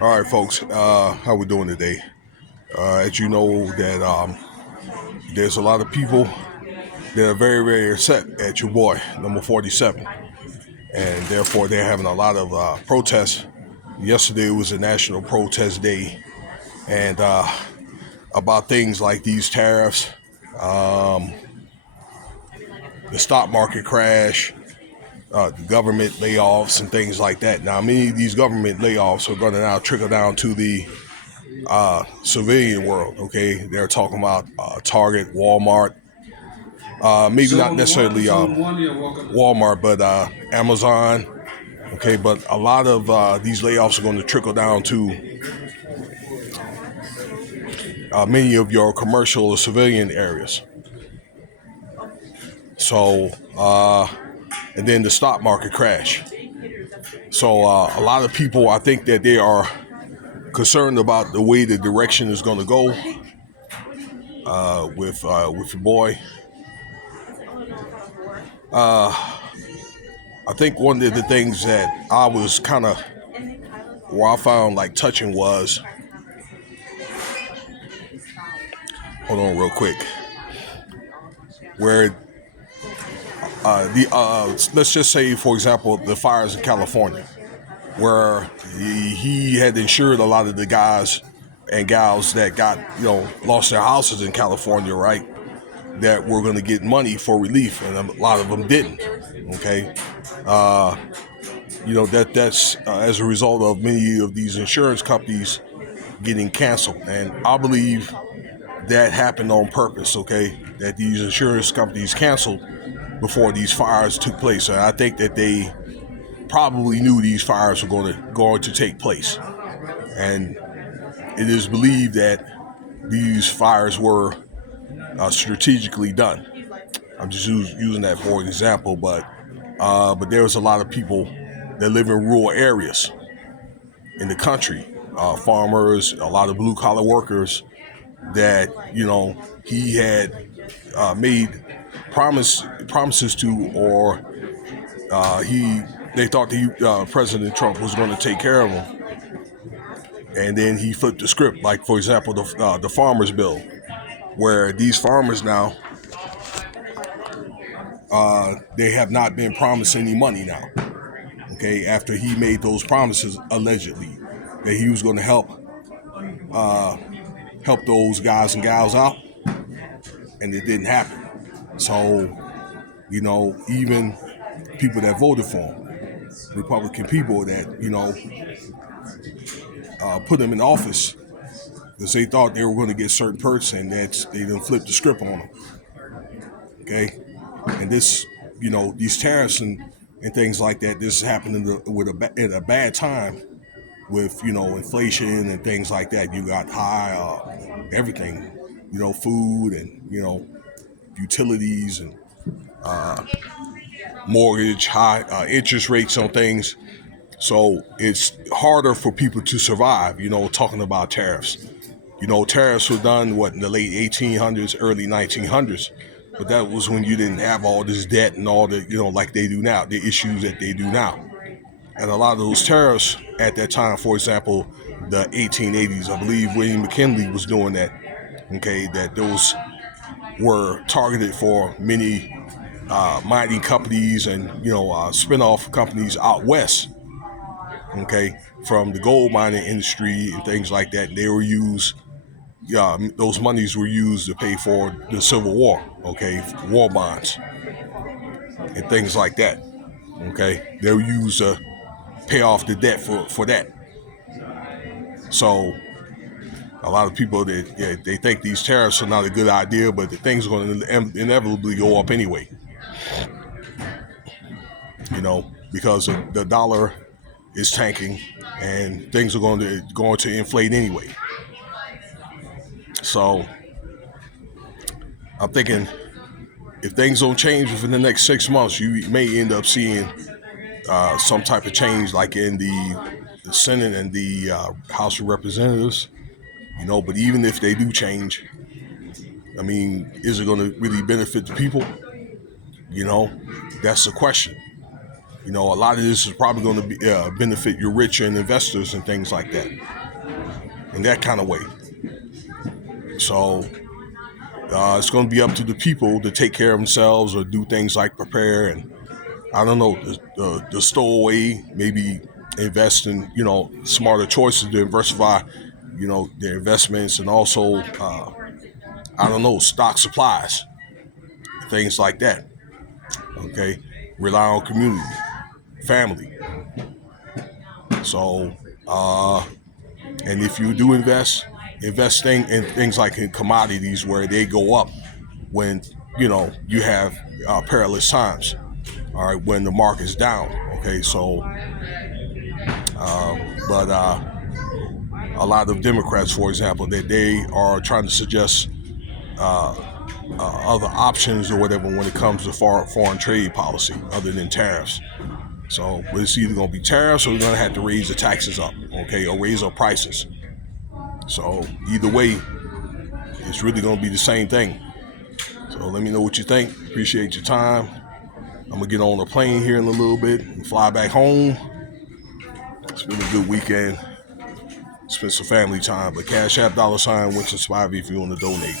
All right, folks. How we doing today? As you know, that there's a lot of people that are very, very upset at your boy, number 47, and therefore they're having a lot of protests. Yesterday was a national protest day, and about things like these tariffs, the stock market crash, the government layoffs, and things like that. Now, many of these government layoffs are going to now trickle down to the civilian world. Okay, they're talking about Target, Walmart, maybe not necessarily Walmart, but Amazon. Okay, but a lot of these layoffs are going to trickle down to many of your commercial or civilian areas. So, and then the stock market crash. So, a lot of people, I think that they are concerned about the way the direction is going to go with your boy. I think one of the things that I was kind of where I found like touching was, hold on real quick, where the let's just say, for example, the fires in California, where he had insured a lot of the guys and gals that got lost their houses in California, right? That were going to get money for relief, and a lot of them didn't. Okay, that's as a result of many of these insurance companies getting canceled, and I believe that happened on purpose. Okay, that these insurance companies canceled before these fires took place, and I think that they probably knew these fires were going to take place, and it is believed that these fires were strategically done. I'm just using that for an example, but there was a lot of people that live in rural areas in the country, farmers, a lot of blue collar workers that he had made promises to, or he they thought President Trump was going to take care of them, and then he flipped the script. Like, for example, the farmers bill, where these farmers now they have not been promised any money now. Okay, after he made those promises allegedly that he was going to help those guys and gals out, and it didn't happen. So even people that voted for him, Republican people that put him in office because they thought they were going to get certain perks, and that they didn't flip the script on them. Okay, and this, these tariffs and things like that. This is happening at a bad time with inflation and things like that. You got high everything, food and utilities and mortgage, high interest rates on things. So it's harder for people to survive. Talking about tariffs. Tariffs were done in the late 1800s, early 1900s, but that was when you didn't have all this debt and all the like they do now, the issues that they do now. And a lot of those tariffs at that time, for example, the 1880s, I believe William McKinley was doing that. Okay, that those were targeted for many mining companies and spin-off companies out west. Okay, from the gold mining industry and things like that. They were used. Those monies were used to pay for the Civil War. Okay, war bonds and things like that. Okay, they were used to pay off the debt for that. So a lot of people they think these tariffs are not a good idea, but the things are going to inevitably go up anyway. Because the dollar is tanking and things are going to inflate anyway. So I'm thinking if things don't change within the next 6 months, you may end up seeing some type of change, like in the Senate and the House of Representatives. But even if they do change, I mean, is it going to really benefit the people? That's the question. A lot of this is probably going to be benefit your richer and investors and things like that, in that kind of way. So it's going to be up to the people to take care of themselves or do things like prepare and I don't know the stowaway, maybe invest in smarter choices to diversify their investments and also I don't know stock supplies, things like that. Okay, rely on community, family. So and if you do investing in things like in commodities where they go up when you have perilous times. All right, when the market's down. Okay, so but a lot of Democrats, for example, that they are trying to suggest other options or whatever when it comes to foreign trade policy other than tariffs. So it's either going to be tariffs or we're going to have to raise the taxes up, okay, or raise our prices. So either way, it's really going to be the same thing. So let me know what you think. Appreciate your time. I'm going to get on a plane here in a little bit and fly back home. It's been a good weekend. Spend some family time. But Cash App $Winston Spivey if you want to donate.